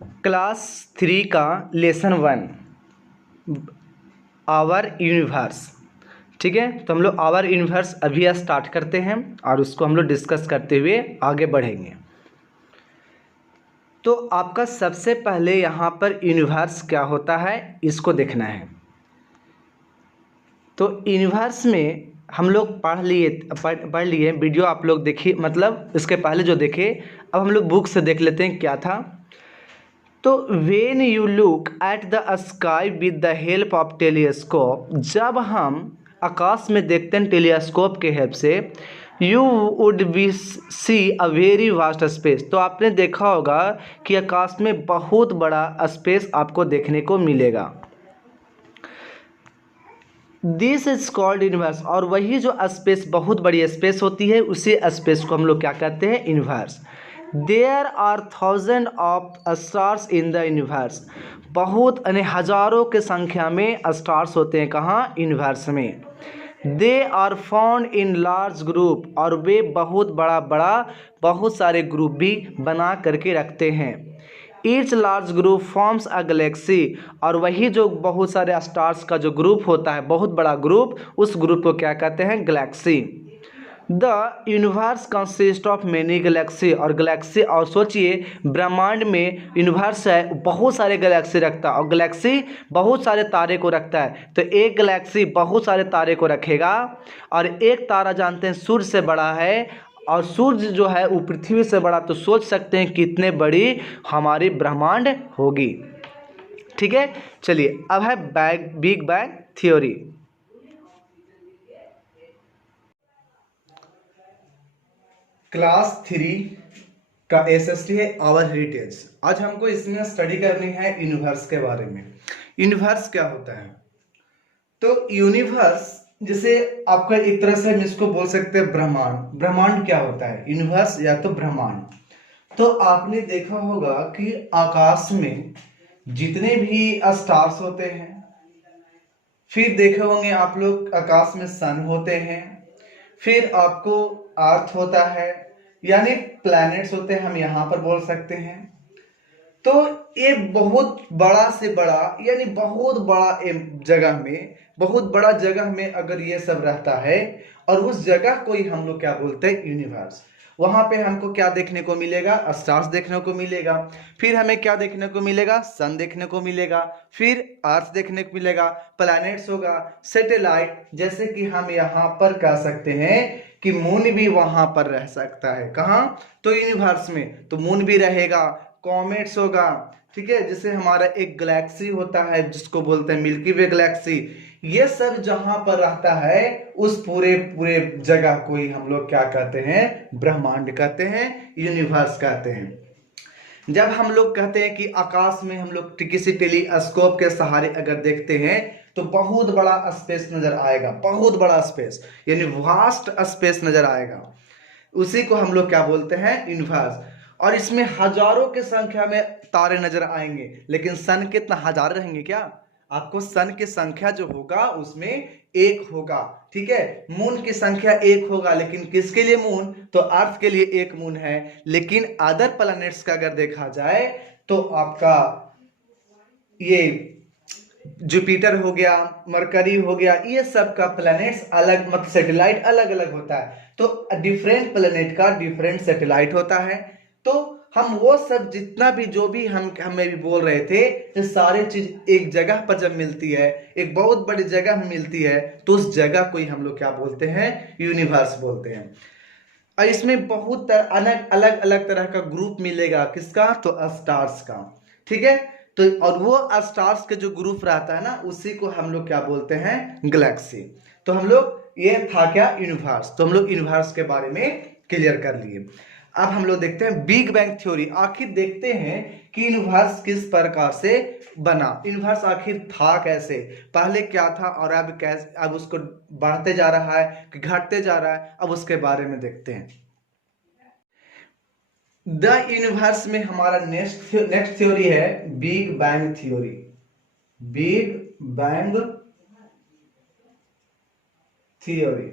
Class 3 का lesson 1 our universe. ठीक है, तो हम लोग आवर यूनिवर्स अभी स्टार्ट करते हैं और उसको हम लोग डिस्कस करते हुए आगे बढ़ेंगे। तो आपका सबसे पहले यहाँ पर यूनिवर्स क्या होता है इसको देखना है। तो यूनिवर्स में हम लोग पढ़ लिए वीडियो आप लोग देखिए, मतलब इसके पहले जो देखे, अब हम लोग बुक से देख लेते हैं क्या था। तो when you look at the sky with the help of telescope, जब हम आकाश में देखते हैं टेलीस्कोप के हेल्प से, you would be see a very vast space. तो आपने देखा होगा कि आकाश में बहुत बड़ा स्पेस आपको देखने को मिलेगा। दिस इज कॉल्ड यूनिवर्स, और वही जो स्पेस बहुत बड़ी स्पेस होती है उसी स्पेस को हम लोग क्या कहते हैं, universe. There are thousand of stars in the universe, बहुत यानी हजारों के संख्या में स्टार्स होते हैं कहाँ, यूनिवर्स में। They are found in large group, और वे बहुत बड़ा बहुत सारे ग्रुप भी बना करके रखते हैं। Each large group forms a Galaxy, और वही जो बहुत सारे स्टार्स का जो ग्रुप होता है, बहुत बड़ा ग्रुप, उस ग्रुप को क्या कहते हैं, Galaxy. The universe consist of many Galaxy, और गैलेक्सी, और सोचिए ब्रह्मांड में यूनिवर्स है, बहुत सारे गैलेक्सी रखता है, और गैलेक्सी बहुत सारे तारे को रखता है। तो एक गैलेक्सी बहुत सारे तारे को रखेगा, और एक तारा जानते हैं सूर्य से बड़ा है, और सूर्य जो है वो पृथ्वी से बड़ा, तो सोच सकते हैं कितने बड़ी हमारी ब्रह्मांड होगी। ठीक है, चलिए अब है बिग बैंग थ्योरी। क्लास 3 का एसएसटी है आवर हेरिटेज। आज हमको इसमें स्टडी करनी है यूनिवर्स के बारे में। यूनिवर्स क्या होता है? तो यूनिवर्स जैसे आपका एक तरह से हम इसको बोल सकते हैं ब्रह्मांड। ब्रह्मांड क्या होता है? यूनिवर्स या तो ब्रह्मांड। तो आपने देखा होगा कि आकाश में जितने भी स्टार्स होते हैं, फिर देखे होंगे आप लोग आकाश में सन होते हैं, फिर आपको अर्थ होता है, यानी प्लैनेट्स होते हैं, हम यहाँ पर बोल सकते हैं। तो ये बहुत बड़ा से बड़ा, यानी बहुत बड़ा जगह में, बहुत बड़ा जगह में अगर ये सब रहता है, और उस जगह को ही हम लोग क्या बोलते हैं, यूनिवर्स। वहां पे हमको क्या देखने को मिलेगा, स्टार्स देखने को मिलेगा, फिर हमें क्या देखने को मिलेगा, सन देखने को मिलेगा, फिर अर्थ देखने को मिलेगा, प्लैनेट्स होगा, सैटेलाइट, जैसे कि हम यहाँ पर कह सकते हैं कि मून भी वहां पर रह सकता है। कहाँ? तो यूनिवर्स में तो मून भी रहेगा, कॉमेट्स होगा, ठीक है, जैसे हमारा एक गैलेक्सी होता है जिसको बोलते हैं मिल्की वे गैलेक्सी। ये सब जहां पर रहता है उस पूरे पूरे जगह को ही हम लोग क्या कहते हैं, ब्रह्मांड कहते हैं, यूनिवर्स कहते हैं। जब हम लोग कहते हैं कि आकाश में हम लोग किसी टेलीस्कोप के सहारे अगर देखते हैं तो बहुत बड़ा स्पेस नजर आएगा, बहुत बड़ा स्पेस, यानी वास्ट स्पेस नजर आएगा, उसी को हम लोग क्या बोलते हैं, यूनिवर्स। और इसमें हजारों की संख्या में तारे नजर आएंगे, लेकिन सन कितना, हजार रहेंगे क्या? आपको सन की संख्या जो होगा उसमें एक होगा। ठीक है, मून की संख्या एक होगा, लेकिन किसके लिए मून? तो अर्थ के लिए एक मून है। लेकिन अदर प्लैनेट्स का अगर देखा जाए तो आपका ये जुपिटर हो गया, मरकरी हो गया, ये सब का प्लैनेट्स अलग, मतलब सैटेलाइट अलग अलग होता है। तो डिफरेंट प्लैनेट का डिफरेंट सैटेलाइट होता है। तो हम वो सब जितना भी जो भी हमें भी बोल रहे थे, ये सारे चीज एक जगह पर जब मिलती है, एक बहुत बड़ी जगह में मिलती है, तो उस जगह को ही हम लोग क्या बोलते हैं, यूनिवर्स बोलते हैं। और इसमें बहुत अलग अलग अलग तरह का ग्रुप मिलेगा, किसका? तो स्टार्स का। ठीक है, तो और वो स्टार्स के जो ग्रुप रहता है ना, उसी को हम लोग क्या बोलते हैं, गैलेक्सी। तो हम लोग, ये था क्या, यूनिवर्स। तो हम लोग यूनिवर्स के बारे में क्लियर कर लिए। अब हम लोग देखते हैं बिग बैंग थ्योरी। आखिर देखते हैं कि यूनिवर्स किस प्रकार से बना, यूनिवर्स आखिर था कैसे, पहले क्या था और अब कैसे, अब उसको बढ़ते जा रहा है कि घटते जा रहा है, अब उसके बारे में देखते हैं। द यूनिवर्स में हमारा नेक्स्ट थ्योरी है big bang theory. Big bang theory,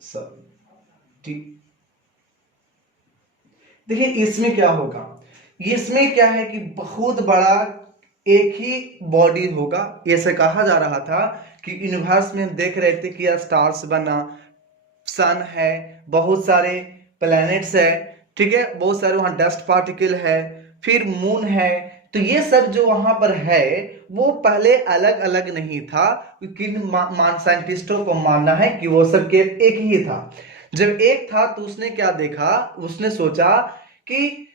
सब ठीक। देखिए इसमें क्या होगा, इसमें क्या है कि बहुत बड़ा एक ही बॉडी होगा। ऐसे कहा जा रहा था कि यूनिवर्स में देख रहे थे कि स्टार्स बना, सन है, बहुत सारे प्लैनेट्स है, ठीक है, बहुत सारे वहां डस्ट पार्टिकल है, फिर मून है। तो ये सब जो वहां पर है वो पहले अलग अलग नहीं था, लेकिन साइंटिस्टों को मानना है कि वो सब के एक ही था। जब एक था तो उसने क्या देखा, उसने सोचा कि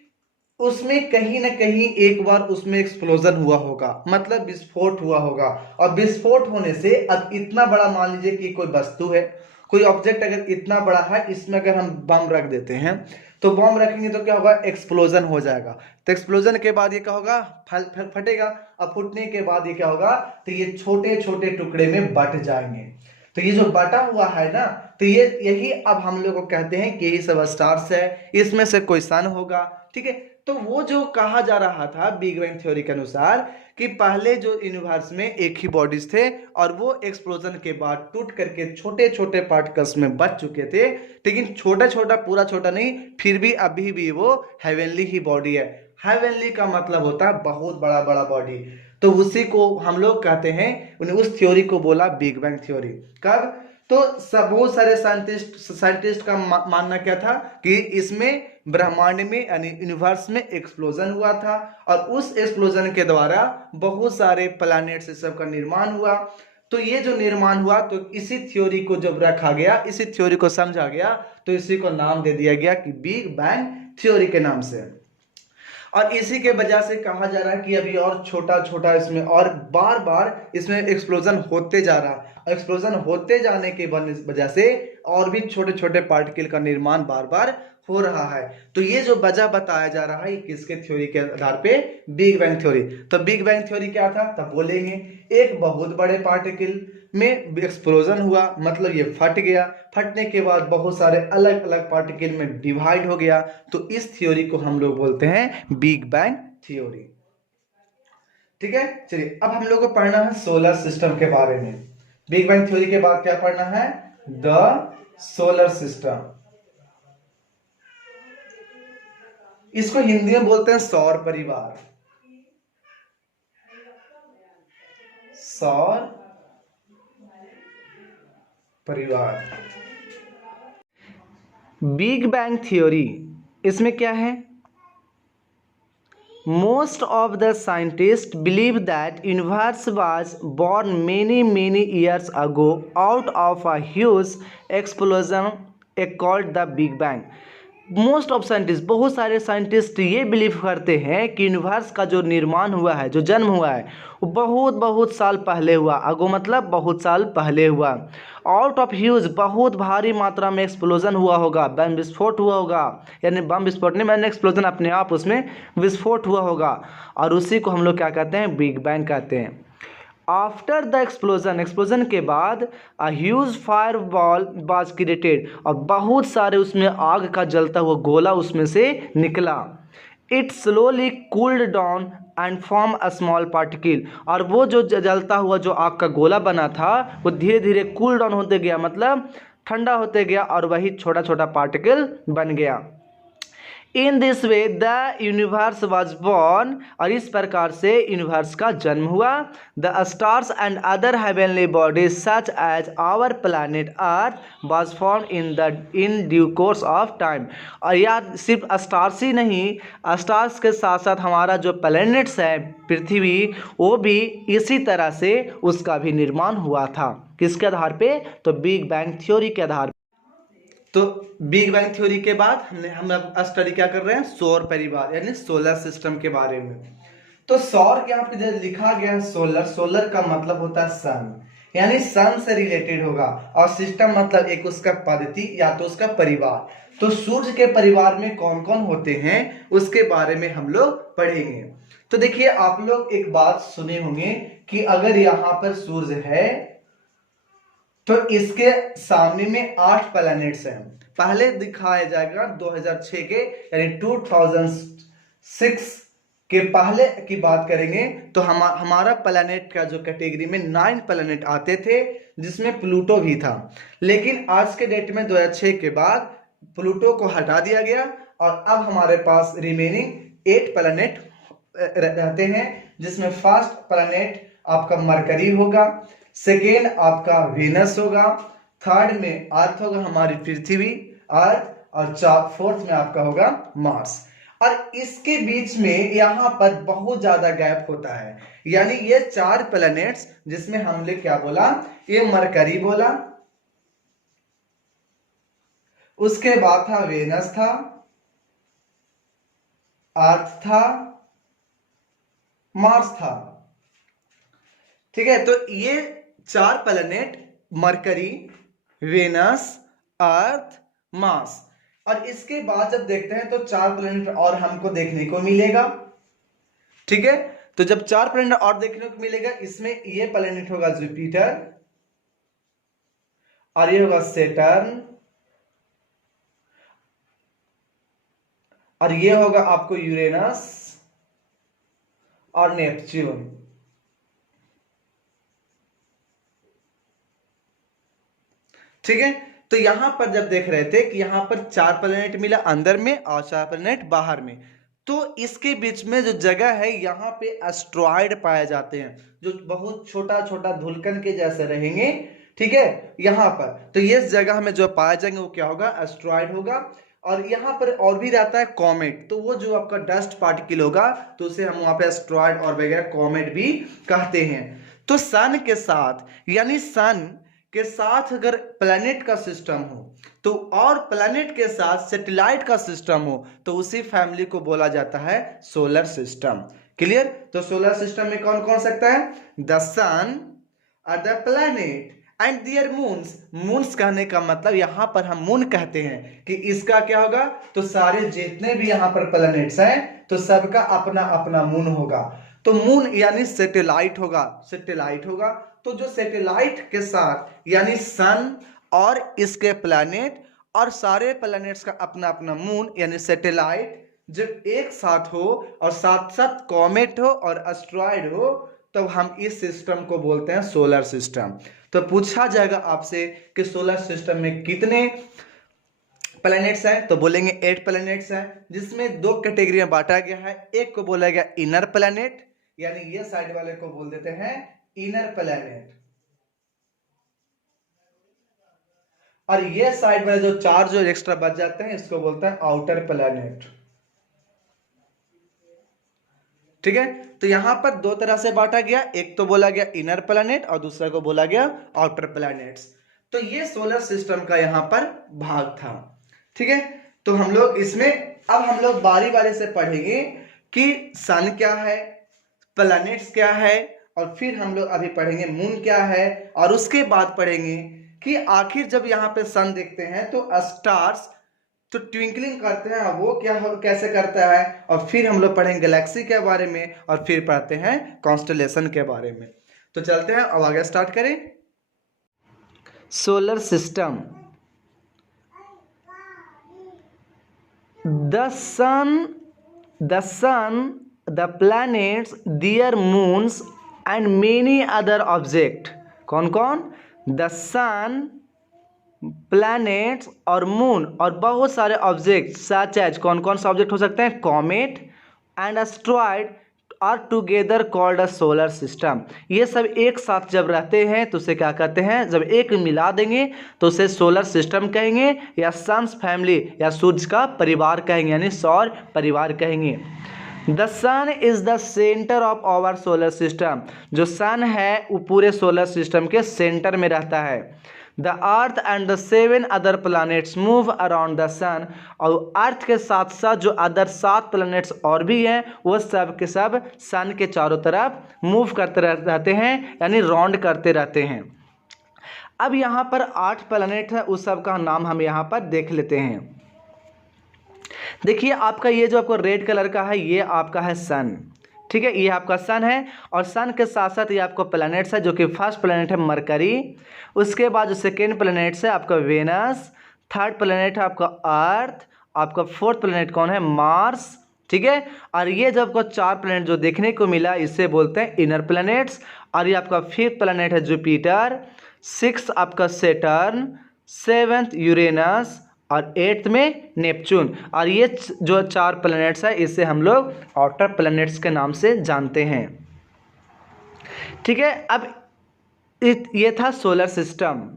उसमें कहीं ना कहीं एक बार उसमें एक्सप्लोजन हुआ होगा, मतलब विस्फोट हुआ होगा। और विस्फोट होने से अब इतना बड़ा, मान लीजिए कि कोई वस्तु है, कोई ऑब्जेक्ट अगर इतना बड़ा है, इसमें अगर हम बम रख देते हैं तो बम रखेंगे तो क्या होगा, एक्सप्लोजन हो जाएगा। तो एक्सप्लोजन के बाद ये क्या होगा, फटेगा। अब फटने के बाद ये क्या होगा, तो ये छोटे छोटे टुकड़े में बट जाएंगे। तो ये जो बटा हुआ है ना, तो ये यही अब हम लोग को कहते हैं कि यही सब स्टार्स है, इसमें से कोई सन होगा, ठीक है। तो वो जो कहा जा रहा था बिग बैंग थ्योरी के अनुसार कि पहले जो यूनिवर्स में एक ही बॉडीज थे और वो एक्सप्लोजन के बाद टूट करके छोटे छोटे पार्टिकल्स में बच चुके थे, लेकिन छोटा छोटा, पूरा छोटा नहीं, फिर भी अभी भी वो हेवनली ही बॉडी है। हेवनली का मतलब होता है बहुत बड़ा बड़ा बॉडी। तो उसी को हम लोग कहते हैं, उन्हें उस थ्योरी को बोला बिग बैंग थ्योरी। कब? तो सब बहुत सारे साइंटिस्ट का मानना क्या था कि इसमें ब्रह्मांड में यानी यूनिवर्स में एक्सप्लोजन हुआ था और उस एक्सप्लोजन के द्वारा बहुत सारे प्लैनेट्स सब का निर्माण हुआ। तो ये जो निर्माण हुआ, तो इसी थ्योरी को जब रखा गया, इसी थ्योरी को समझा गया, तो इसी को नाम दे दिया गया कि बिग बैंग थ्योरी के नाम से। और इसी के वजह से कहा जा रहा है कि अभी और छोटा छोटा इसमें और बार बार इसमें एक्सप्लोजन होते जा रहा है। एक्सप्लोजन होते जाने के वजह से और भी छोटे छोटे पार्टिकल का निर्माण बार बार हो रहा है। तो ये जो वजह बताया जा रहा है किसके थ्योरी के आधार पे, बिग बैंग थ्योरी। तो बिग बैंग थ्योरी क्या था, तब बोलेंगे एक बहुत बड़े पार्टिकल में एक्सप्लोजन हुआ, मतलब ये फट गया, फटने के बाद बहुत सारे अलग अलग पार्टिकल में डिवाइड हो गया। तो इस थ्योरी को हम लोग बोलते हैं बिग बैंग थ्योरी, ठीक है। चलिए अब हम लोग को पढ़ना है सोलर सिस्टम के बारे में। बिग बैंग थ्योरी के बाद क्या पढ़ना है, द सोलर सिस्टम। इसको हिंदी में बोलते हैं सौर परिवार, सौर परिवार। बिग बैंग थ्योरी, इसमें क्या है, most of the scientist believe that universe was born many years ago out of a huge explosion called the Big Bang। Most of scientist, बहुत सारे साइंटिस्ट ये बिलीव करते हैं कि यूनिवर्स का जो निर्माण हुआ है, जो जन्म हुआ है, वो बहुत बहुत साल पहले हुआ। अगो मतलब बहुत साल पहले हुआ। आउट ऑफ ह्यूज, बहुत भारी मात्रा में एक्सप्लोजन हुआ होगा, बम विस्फोट हुआ होगा, यानी बम विस्फोट नहीं, मैंने एक्सप्लोजन अपने आप उसमें विस्फोट हुआ होगा, और उसी को हम लोग क्या कहते हैं, बिग बैंग कहते हैं। आफ्टर द एक्सप्लोजन, एक्सप्लोजन के बाद a huge fire ball was created, और बहुत सारे उसमें आग का जलता हुआ गोला उसमें से निकला। It slowly cooled down and form a small particle, और वो जो जलता हुआ जो आग का गोला बना था वो धीरे धीरे कूल डाउन होते गया, मतलब ठंडा होते गया, और वही छोटा छोटा पार्टिकल बन गया। In this way the universe was born, और इस प्रकार से यूनिवर्स का जन्म हुआ। The stars and other heavenly bodies such as our planet Earth was form in due course of time. और यार सिर्फ स्टार्स ही नहीं, स्टार्स के साथ साथ हमारा जो प्लैनेट्स है पृथ्वी, वो भी इसी तरह से उसका भी निर्माण हुआ था। किसके आधार पे, तो बिग बैंग थ्योरी के आधार पे। तो बिग बैंग थ्योरी के बाद हम स्टडी क्या कर रहे हैं, सौर परिवार यानी सोलर सिस्टम के बारे में। तो सौर यहाँ पे जो लिखा गया है सोलर, सोलर का मतलब होता है सन, यानी सन से रिलेटेड होगा, और सिस्टम मतलब एक उसका पद्धति या तो उसका परिवार। तो सूर्य के परिवार में कौन कौन होते हैं उसके बारे में हम लोग पढ़ेंगे। तो देखिए आप लोग एक बात सुने होंगे कि अगर यहाँ पर सूर्य है तो इसके सामने में 8 प्लैनेट्स हैं। पहले दिखाया जाएगा 2006 के यानी 2006 के पहले की बात करेंगे तो हमारा प्लैनेट का जो कैटेगरी में 9 प्लैनेट आते थे, जिसमें प्लूटो भी था। लेकिन आज के डेट में 2006 के बाद प्लूटो को हटा दिया गया और अब हमारे पास रिमेनिंग 8 प्लैनेट रहते हैं, जिसमें फर्स्ट प्लैनेट आपका मरकरी होगा, सेकेंड आपका वेनस होगा, थर्ड में अर्थ होगा हमारी पृथ्वी अर्थ, और फोर्थ में आपका होगा मार्स। और इसके बीच में यहां पर बहुत ज्यादा गैप होता है, यानी ये 4 प्लैनेट्स जिसमें हमने क्या बोला, ये मरकरी बोला, उसके बाद था वेनस था, अर्थ था, मार्स था। ठीक है, तो ये 4 planet mercury, Venus, Earth, Mars. और इसके बाद जब देखते हैं तो 4 प्लैनेट और हमको देखने को मिलेगा। ठीक है, तो जब 4 प्लैनेट और देखने को मिलेगा, इसमें ये प्लैनेट होगा जुपिटर, और ये होगा सैटर्न, और ये होगा आपको यूरेनस और नेपच्यून। ठीक है, तो यहां पर जब देख रहे थे कि यहां पर 4 प्लैनेट मिला अंदर में और 4 प्लैनेट बाहर में, तो इसके बीच में जो जगह है यहां पे एस्ट्रॉयड पाए जाते हैं, जो बहुत छोटा छोटा धुलकन के जैसे रहेंगे। ठीक है, यहां पर तो ये जगह में जो पाए जाएंगे वो क्या होगा, एस्ट्रॉयड होगा। और यहाँ पर और भी रहता है कॉमेट, तो वो जो आपका डस्ट पार्टिकल होगा तो उसे हम वहां पे एस्ट्रॉयड और वगैरह कॉमेट भी कहते हैं। तो सन के साथ, यानी सन के साथ अगर प्लैनेट का सिस्टम हो तो, और प्लैनेट के साथ सैटेलाइट का सिस्टम हो, तो उसी फैमिली को बोला जाता है सोलर सिस्टम। क्लियर? तो सोलर सिस्टम में कौन कौन सकता है, द सन और the planet and their moons. Moons कहने का मतलब यहां पर हम मून कहते हैं कि इसका क्या होगा, तो सारे जितने भी यहां पर प्लैनेट्स हैं तो सबका अपना अपना मून होगा। तो मून यानी सैटेलाइट होगा, सैटेलाइट होगा। तो जो सैटेलाइट के साथ यानी सन और इसके प्लैनेट और सारे प्लैनेट्स का अपना अपना मून यानी सैटेलाइट जब एक साथ हो और साथ साथ कॉमेट हो और एस्ट्रॉयड हो, तो हम इस सिस्टम को बोलते हैं सोलर सिस्टम। तो पूछा जाएगा आपसे कि सोलर सिस्टम में कितने प्लैनेट्स हैं, तो बोलेंगे 8 प्लैनेट्स हैं, जिसमें 2 कैटेगरी में बांटा गया है। एक को बोला गया इनर प्लैनेट, यानी ये साइड वाले को बोल देते हैं इनर प्लैनेट, और ये साइड वाले जो 4 जो एक्स्ट्रा बच जाते हैं इसको बोलते हैं आउटर प्लैनेट। ठीक है, तो यहां पर 2 तरह से बांटा गया, एक तो बोला गया इनर प्लैनेट और दूसरा को बोला गया आउटर प्लैनेट्स। तो ये सोलर सिस्टम का यहां पर भाग था। ठीक है, तो हम लोग इसमें अब हम लोग बारी बारी से पढ़ेंगे कि सन क्या है, प्लैनेट्स क्या है, और फिर हम लोग अभी पढ़ेंगे मून क्या है, और उसके बाद पढ़ेंगे कि आखिर जब यहाँ पे सन देखते हैं तो स्टार्स तो ट्विंकलिंग करते हैं, वो क्या कैसे करता है, और फिर हम लोग पढ़ेंगे गैलेक्सी के बारे में, और फिर पढ़ते हैं कॉन्स्टेलेशन के बारे में। तो चलते हैं, अब आगे स्टार्ट करें। Solar system, the sun, the planets, their moons and many other object. कौन कौन, द सन, प्लैनेट्स और मून और बहुत सारे ऑब्जेक्ट सच एज, कौन कौन से ऑब्जेक्ट हो सकते हैं, comet and asteroid are together called a solar system. ये सब एक साथ जब रहते हैं तो उसे क्या कहते हैं, जब एक मिला देंगे तो उसे सोलर सिस्टम कहेंगे, या सन्स फैमिली या सूर्य का परिवार कहेंगे, यानी सौर परिवार कहेंगे। The sun is the centre of our solar system. जो सन है वो पूरे सोलर सिस्टम के सेंटर में रहता है। The earth and the 7 other planets move around the sun. और अर्थ के साथ साथ जो अदर 7 प्लैनेट्स और भी हैं वो सब के सब सन के चारों तरफ मूव करते रहते हैं, यानी राउंड करते रहते हैं। अब यहाँ पर 8 प्लैनेट है, उस सब का नाम हम यहाँ पर देख लेते हैं। देखिए आपका ये जो आपको रेड कलर का है ये आपका है सन। ठीक है, ये आपका सन है, और सन के साथ साथ ये आपको प्लैनेट्स है, जो कि फर्स्ट प्लैनेट है मरकरी, उसके बाद जो सेकेंड प्लैनेट्स है आपका वेनस, थर्ड प्लैनेट है आपका अर्थ, आपका फोर्थ प्लैनेट कौन है, मार्स। ठीक है, और ये जो आपको 4 प्लैनेट जो देखने को मिला इसे बोलते हैं इनर प्लैनेट्स। और ये आपका 5th प्लैनेट है जुपिटर, 6th आपका सैटर्न, 7th यूरेनस, और 8th में नेपच्यून। और ये जो 4 प्लैनेट्स है इसे हम लोग आउटर प्लैनेट्स के नाम से जानते हैं। ठीक है, अब ये था सोलर सिस्टम।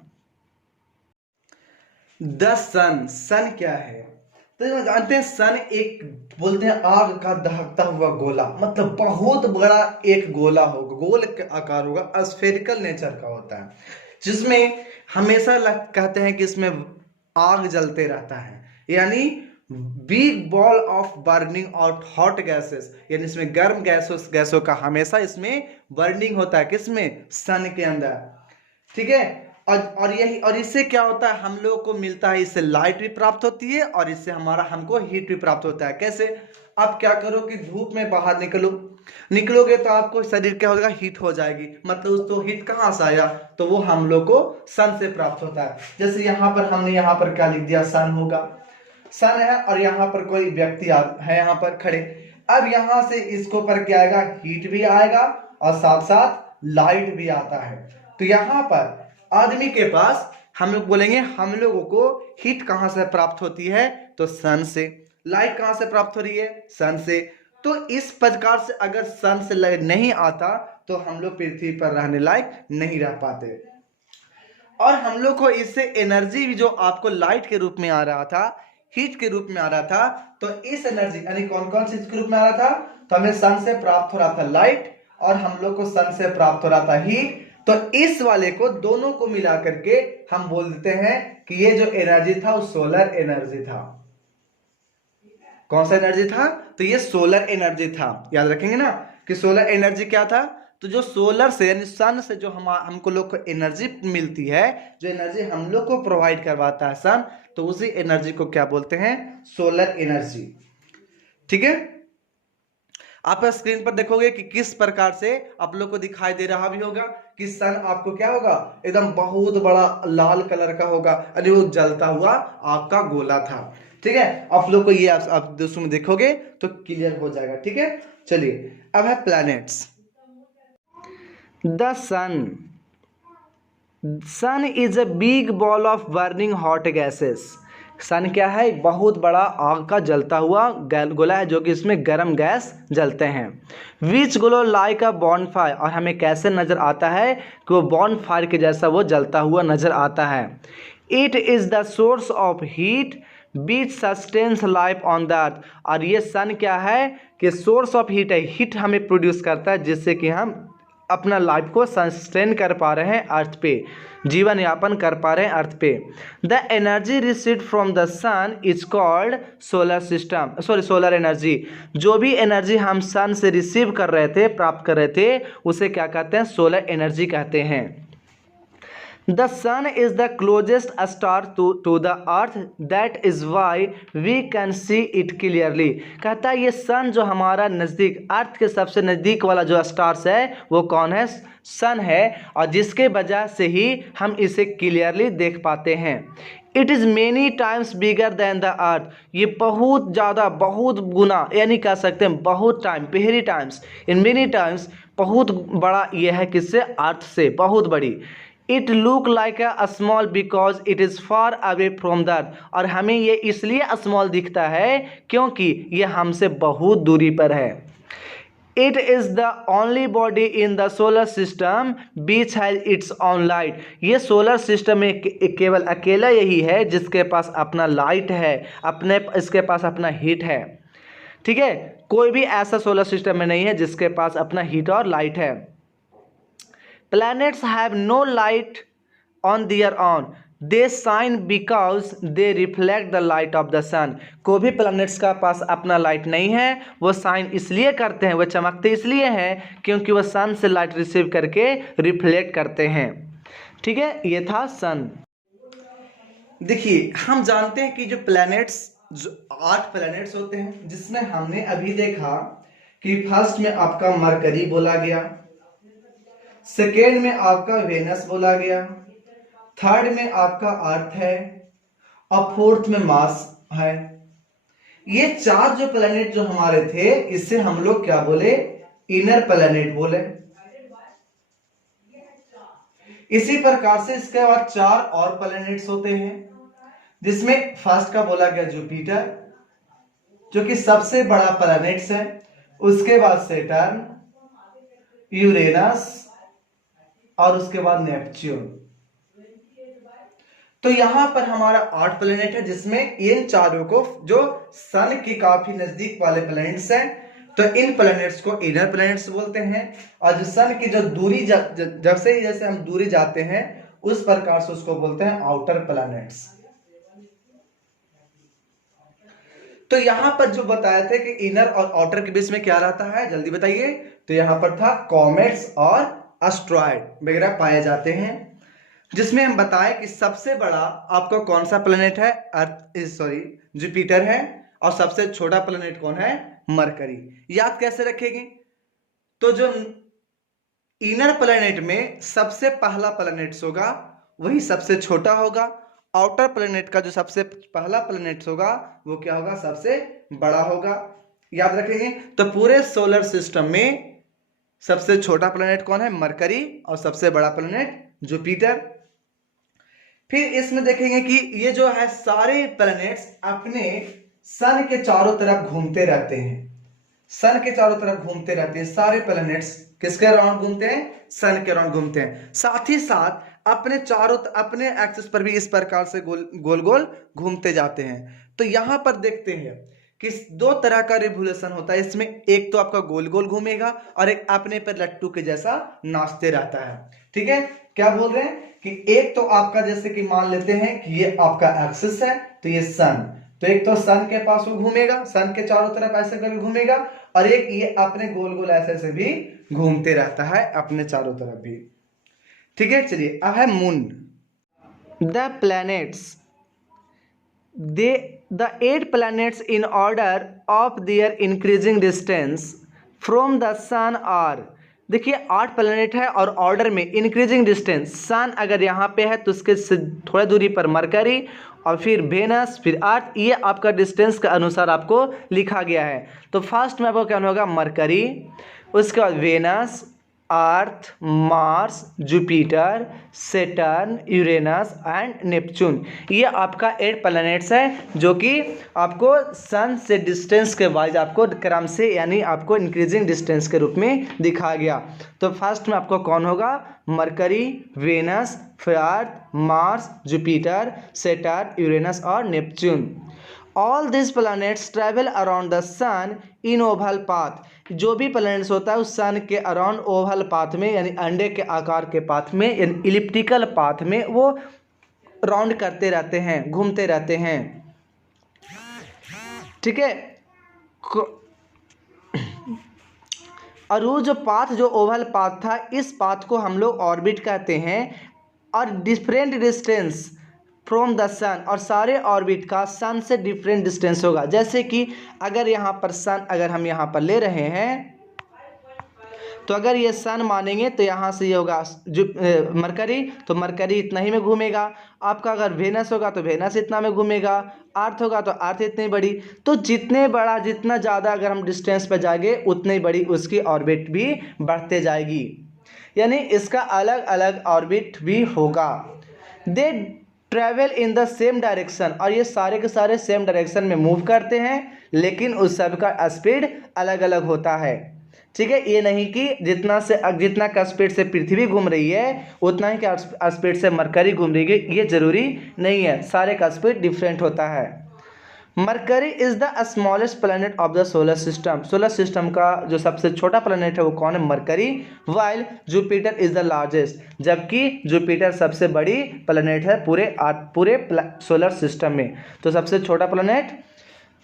द सन, सन क्या है? तो जानते हैं सन एक बोलते हैं आग का दहकता हुआ गोला, मतलब बहुत बड़ा एक गोला होगा, गोल के आकार होगा, स्फेरिकल नेचर का होता है, जिसमें हमेशा कहते हैं कि इसमें आग जलते रहता है, यानी big ball of burning out hot gases, यानी इसमें गर्म गैसों का हमेशा इसमें बर्निंग होता है, किसमें? सन के अंदर। ठीक है, और यही, और इससे क्या होता है, हम लोगों को मिलता है, इससे लाइट भी प्राप्त होती है और इससे हमको हीट भी प्राप्त होता है। कैसे? आप क्या करो कि धूप में बाहर निकलोगे तो आपको शरीर क्या होगा, हीट हो जाएगी, मतलब तो हीट कहाँ से आया, तो वो हम लोग को सन से प्राप्त होता है। जैसे यहाँ पर हमने यहाँ पर क्या लिख दिया, सन होगा, सन है, और यहाँ पर कोई व्यक्ति है यहाँ पर खड़े। अब यहाँ से इसको पर क्या आएगा, हीट भी आएगा और साथ साथ लाइट भी आता है। तो यहाँ पर आदमी के पास हम लोग बोलेंगे, हम लोगों को हीट कहाँ से प्राप्त होती है, तो सन से। लाइट कहाँ से प्राप्त हो रही है, सन से। तो इस प्रकार से अगर सन से लाइट नहीं आता तो हम लोग पृथ्वी पर रहने लायक नहीं रह पाते। और हम लोग को इससे एनर्जी भी जो आपको लाइट के रूप में आ रहा था, हीट के रूप में आ रहा था, तो इस एनर्जी यानी कौन कौन सी के रूप में आ रहा था, तो हमें सन से प्राप्त हो रहा था लाइट, और हम लोग को सन से प्राप्त हो रहा था हीट। तो इस वाले को दोनों को मिला करके हम बोल देते हैं कि ये जो एनर्जी था वो सोलर एनर्जी था। कौन सा एनर्जी था, तो ये सोलर एनर्जी था। याद रखेंगे ना कि सोलर एनर्जी क्या था, तो जो सोलर से यानी सन से जो हमको लोग को एनर्जी मिलती है, जो एनर्जी हम लोग को प्रोवाइड करवाता है सन, तो उसी एनर्जी को क्या बोलते हैं, सोलर एनर्जी। ठीक है, आप स्क्रीन पर देखोगे कि किस प्रकार से आप लोग को दिखाई दे रहा भी होगा कि सन आपको क्या होगा, एकदम बहुत बड़ा लाल कलर का होगा, अरे वो जलता हुआ आग का गोला था। ठीक है, आप लोग को ये आप दोस्तों में देखोगे तो क्लियर हो जाएगा। ठीक है, चलिए अब है planets. The sun, sun is a big ball of burning hot gases. Sun क्या है, एक बहुत बड़ा आग का जलता हुआ गोला है, जो कि इसमें गर्म गैस जलते हैं। विच ग्लो लाइक अ बॉनफायर, और हमें कैसे नज़र आता है कि वो बॉनफायर के जैसा वो जलता हुआ नज़र आता है। It is the source of heat beach sustains life on the earth, और ये सन क्या है कि सोर्स ऑफ हीट है, हीट हमें प्रोड्यूस करता है जिससे कि हम अपना लाइफ को सस्टेन कर पा रहे हैं अर्थ पे, जीवन यापन कर पा रहे हैं अर्थ पे। The energy received from the sun is called solar system, solar energy. जो भी एनर्जी हम सन से रिसीव कर रहे थे, प्राप्त कर रहे थे, उसे क्या कहते हैं, सोलर एनर्जी कहते हैं। The sun is the closest star to the earth, that is why we can see it clearly। कहता है ये सन जो हमारा नज़दीक, अर्थ के सबसे नज़दीक वाला जो स्टार्स है वो कौन है, सन है, और जिसके वजह से ही हम इसे क्लियरली देख पाते हैं। It is many times bigger than the earth, ये बहुत ज़्यादा, बहुत गुना, यानी कह सकते हैं बहुत time, very times, in many times, बहुत बड़ा ये है किससे, अर्थ से, बहुत बड़ी। It look like a small because it is far away from the अर्थ, और हमें ये इसलिए स्मॉल दिखता है क्योंकि ये हमसे बहुत दूरी पर है। It is the only body in the solar system beach has its on light, ये सोलर सिस्टम में केवल अकेला यही है जिसके पास अपना लाइट है, इसके पास अपना हीट है। ठीक है, कोई भी ऐसा सोलर सिस्टम में नहीं है जिसके पास अपना हीट और लाइट है। Planets have no light on their own, they shine because they reflect the light of the sun। कोई भी प्लैनेट्स का पास अपना लाइट नहीं है, वो शाइन इसलिए करते हैं, वो चमकते इसलिए हैं क्योंकि वो सन से लाइट रिसीव करके रिफ्लेक्ट करते हैं। ठीक है, ये था सन। देखिए, हम जानते हैं कि जो प्लैनेट्स, जो 8 प्लैनेट्स होते हैं, जिसमें हमने अभी देखा कि फर्स्ट में आपका मरकरी बोला गया, सेकेंड में आपका वेनस बोला गया, थर्ड में आपका अर्थ है, और फोर्थ में मार्स है। ये 4 जो प्लैनेट जो हमारे थे, इससे हम लोग क्या बोले, इनर प्लैनेट बोले। इसी प्रकार से इसके बाद 4 और प्लैनेट्स होते हैं, जिसमें फर्स्ट का बोला गया जुपिटर, जो कि सबसे बड़ा प्लैनेट्स है। उसके बाद सैटर्न, यूरेनस और उसके बाद नेपच्यून। तो यहां पर हमारा 8 प्लैनेट है, जिसमें इन चारों को, जो सन के काफी नजदीक वाले प्लैनेट्स हैं, तो इन प्लैनेट्स को इनर प्लैनेट्स बोलते हैं। और जो सन की जो दूरी जैसे हम दूरी जाते हैं उस प्रकार से उसको बोलते हैं आउटर प्लैनेट्स। तो यहां पर जो बताया था कि इनर और आउटर के बीच में क्या रहता है, जल्दी बताइए। तो यहां पर था कॉमेट्स और एस्ट्रॉयड वगैरह पाए जाते हैं, जिसमें हम बताएं कि सबसे बड़ा आपको कौन सा प्लेनेट है, जुपिटर है। और सबसे छोटा प्लेनेट कौन है, मरकरी। याद कैसे रखेंगे, तो जो इनर प्लेनेट में सबसे पहला प्लेनेट होगा वही सबसे छोटा होगा। आउटर प्लेनेट का जो सबसे पहला प्लेनेट होगा वो क्या होगा, सबसे बड़ा होगा। याद रखेंगे। तो पूरे सोलर सिस्टम में सबसे छोटा प्लेनेट कौन है, मरकरी, और सबसे बड़ा प्लेनेट जुपिटर। फिर इसमें देखेंगे कि ये जो है सारे प्लैनेट्स अपने सन के चारों तरफ घूमते रहते हैं। सन के चारों तरफ घूमते रहते हैं सारे प्लैनेट्स। किसके अराउंड घूमते हैं, सन के अराउंड घूमते हैं। साथ ही साथ अपने एक्सिस पर भी इस प्रकार से गोल गोल घूमते जाते हैं। तो यहां पर देखते हैं कि 2 तरह का रिवोल्यूशन होता है इसमें। एक तो आपका गोल गोल घूमेगा और एक अपने पर लट्टू के जैसा नाचते रहता है। ठीक है, क्या बोल रहे हैं कि एक तो आपका, जैसे कि मान लेते हैं कि ये आपका एक्सिस है, तो ये सन, तो एक तो सन के पास वो घूमेगा, सन के चारों तरफ ऐसे करके घूमेगा, और एक ये अपने गोल गोल ऐसे से भी घूमते रहता है अपने चारों तरफ भी। ठीक है, चलिए अब है moon. The planets, the 8 planets in order of their increasing distance from the sun are, देखिए 8 प्लैनेट है और ऑर्डर में इंक्रीजिंग डिस्टेंस। सन अगर यहाँ पे है तो उसके थोड़ा दूरी पर मरकरी, और फिर वेनस, फिर अर्थ। ये आपका डिस्टेंस के अनुसार आपको लिखा गया है। तो फर्स्ट में आपको क्या होगा, मरकरी, उसके बाद Venus, Earth, Mars, Jupiter, Saturn, Uranus and Neptune. ये आपका 8 प्लैनेट्स है, जो कि आपको सन से डिस्टेंस के वाइज आपको क्रम से, यानी आपको इंक्रीजिंग डिस्टेंस के रूप में दिखाया गया। तो फर्स्ट में आपको कौन होगा, मरकरी, वेनस, फिर Earth, Mars, Jupiter, Saturn, Uranus और Neptune. All this planets travel around the sun in oval path. जो भी प्लैनेट्स होता है उस सन के अराउंड ओवल पाथ में, यानी अंडे के आकार के पाथ में, यानी इलिप्टिकल पाथ में वो राउंड करते रहते हैं, घूमते रहते हैं। ठीक है, और वो जो पाथ, जो ओवल पाथ था, इस पाथ को हम लोग ऑर्बिट कहते हैं। और different distance from the sun, और सारे ऑर्बिट का सन से डिफरेंट डिस्टेंस होगा। जैसे कि अगर यहाँ पर सन, अगर हम यहाँ पर ले रहे हैं, तो अगर ये सन मानेंगे तो यहाँ से ये होगा जो मरकरी, तो मरकरी इतना ही में घूमेगा। आपका अगर वेनस होगा तो वेनस इतना में घूमेगा, अर्थ होगा तो अर्थ इतनी बड़ी। तो जितने बड़ा, जितना ज़्यादा अगर हम डिस्टेंस पर जाएंगे उतनी बड़ी उसकी ऑर्बिट भी बढ़ते जाएगी, यानी इसका अलग अलग ऑर्बिट भी होगा। दे travel in the same direction, और ये सारे के सारे सेम डायरेक्शन में मूव करते हैं, लेकिन उस सब का स्पीड अलग अलग होता है। ठीक है, ये नहीं कि जितना का स्पीड से पृथ्वी घूम रही है उतना ही का स्पीड से मरकरी घूम रही है, ये जरूरी नहीं है। सारे का स्पीड डिफरेंट होता है। Mercury is the smallest planet of the solar system. Solar system का जो सबसे छोटा प्लैनेट है वो कौन है, mercury. While Jupiter is the largest, जबकि जुपिटर सबसे बड़ी प्लैनेट है पूरे सोलर सिस्टम में। तो सबसे छोटा प्लैनेट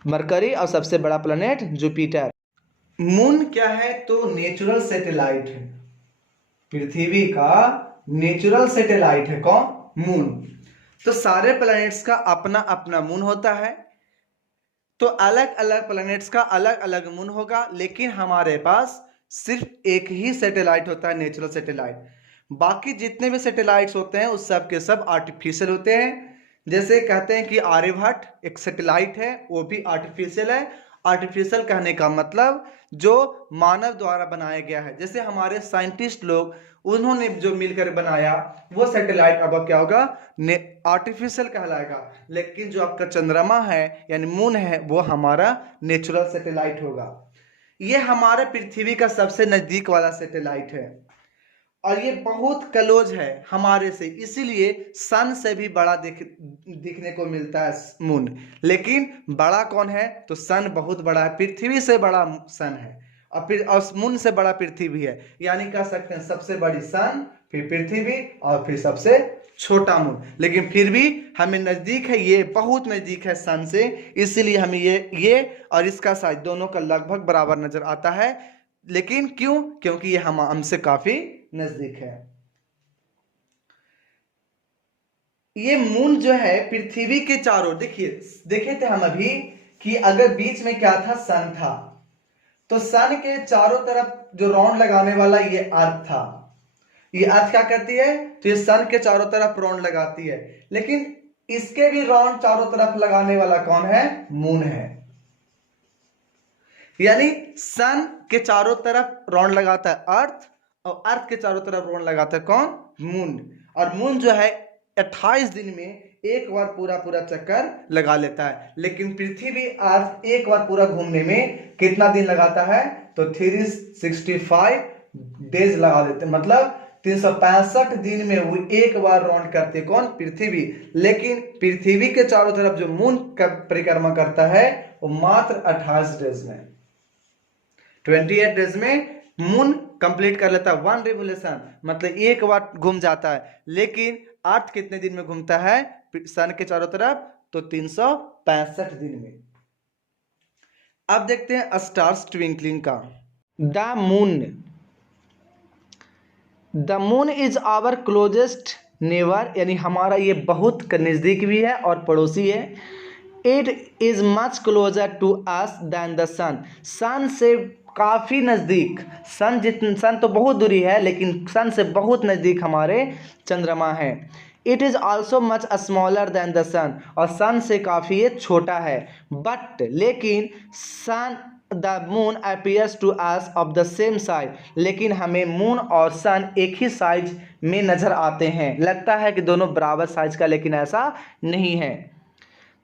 मरकरी और सबसे बड़ा प्लैनेट जुपिटर। मून क्या है, तो नेचुरल सैटेलाइट है, पृथ्वी का नेचुरल सैटेलाइट है कौन, मून। तो सारे प्लैनेट्स का अपना अपना मून होता है, तो अलग अलग प्लैनेट्स का अलग अलग मून होगा, लेकिन हमारे पास सिर्फ एक ही सैटेलाइट होता है, नेचुरल सैटेलाइट। बाकी जितने भी सैटेलाइट्स होते हैं उस सब के सब आर्टिफिशियल होते हैं। जैसे कहते हैं कि आर्यभट्ट एक सैटेलाइट है, वो भी आर्टिफिशियल है। आर्टिफिशियल कहने का मतलब जो मानव द्वारा बनाया गया है, जैसे हमारे साइंटिस्ट लोग उन्होंने जो मिलकर बनाया वो सैटेलाइट अब क्या होगा, आर्टिफिशियल कहलाएगा। लेकिन जो आपका चंद्रमा है यानी मून है वो हमारा नेचुरल सैटेलाइट होगा। ये हमारे पृथ्वी का सबसे नजदीक वाला सैटेलाइट है और ये बहुत क्लोज है हमारे से, इसीलिए सन से भी बड़ा दिखने को मिलता है मून। लेकिन बड़ा कौन है, तो सन बहुत बड़ा है, पृथ्वी से बड़ा सन है और फिर मून से बड़ा पृथ्वी है। यानी कह सकते हैं सबसे बड़ी सन, फिर पृथ्वी और फिर सबसे छोटा मून। लेकिन फिर भी हमें नजदीक है, ये बहुत नजदीक है सन से, इसीलिए हमें ये और इसका साइज दोनों का लगभग बराबर नजर आता है। लेकिन क्यों, क्योंकि ये हमसे काफी नजदीक है। ये मून जो है पृथ्वी के चारों, देखिए देखे थे हम अभी कि अगर बीच में क्या था, सन था, तो सन के चारों तरफ जो राउंड लगाने वाला ये अर्थ था। ये अर्थ क्या करती है, तो ये सन के चारों तरफ राउंड लगाती है। लेकिन इसके भी राउंड चारों तरफ लगाने वाला कौन है, मून है। यानी सन के चारों तरफ राउंड लगाता है अर्थ और अर्थ के चारों तरफ राउंड लगाता है कौन, मून। और मून जो है 28 दिन में एक बार पूरा चक्कर लगा लेता है। लेकिन पृथ्वी अर्थ एक बार पूरा घूमने में कितना दिन लगाता है, तो 365 डेज लगा देते, मतलब 365 दिन में वो एक बार राउंड करते कौन, पृथ्वी। लेकिन पृथ्वी के चारों तरफ जो मून का परिक्रमा करता है वो मात्र 28 डेज में, 28 डेज में मून कंप्लीट कर लेता है 1 रिवोल्यूशन, मतलब एक बार घूम जाता है। लेकिन अर्थ कितने दिन में घूमता है सन के चारों तरफ, तो 365 दिन में। अब देखते हैं स्टार्स ट्विंकलिंग का। The moon is our closest neighbour, यानी हमारा ये बहुत नजदीक भी है और पड़ोसी है। It is much closer to us than the sun, sun से काफ़ी नज़दीक, सन तो बहुत दूरी है लेकिन सन से बहुत नज़दीक हमारे चंद्रमा है। It is also much smaller than the sun, और सन से काफ़ी ये छोटा है। बट लेकिन sun the moon appears to us of the same size, लेकिन हमें मून और सन एक ही साइज में नज़र आते हैं, लगता है कि दोनों बराबर साइज का, लेकिन ऐसा नहीं है।